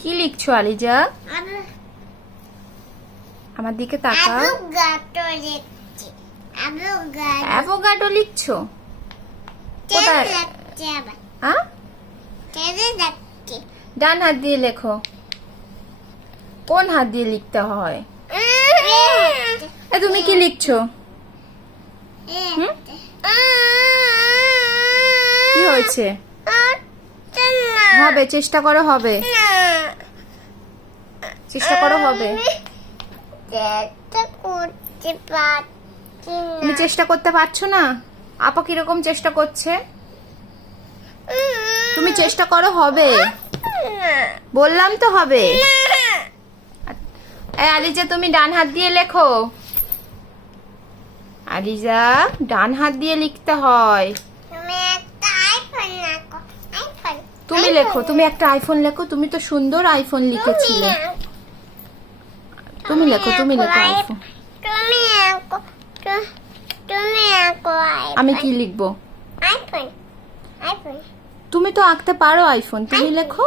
কি লিখছো আলিজা? আমার দিকে তাকাও। অ্যাভোকাডো লিখছো? কোথায়? ডান হাত দিয়ে লেখো। কোন হাত দিয়ে লিখতে হয়? তুমি কি লিখছো? কি হয়েছে? হবে, চেষ্টা করো, হবে, চেষ্টা করো, হবে। তুমি চেষ্টা করতে পারছো না? আপা কিরকম চেষ্টা করছে? তুমি চেষ্টা করো, হবে, বললাম তো হবে। আলিজা তুমি ডান হাত দিয়ে লেখো। আলিজা ডান হাত দিয়ে লিখতে হয়। তুমি লেখো, তুমি একটা আইফোন লেখো। তুমি তো সুন্দর আইফোন লিখেছিলে। তুমি লেখো, তুমি লেখো আইফোন। আমি কি লিখবো? তুমি তো আঁকতে পারো আইফোন, তুমি লেখো।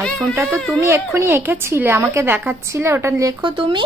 আইফোনটা তো তুমি এক্ষুনি এঁকেছিলে, আমাকে দেখাচ্ছিলে, ওটা লেখো তুমি।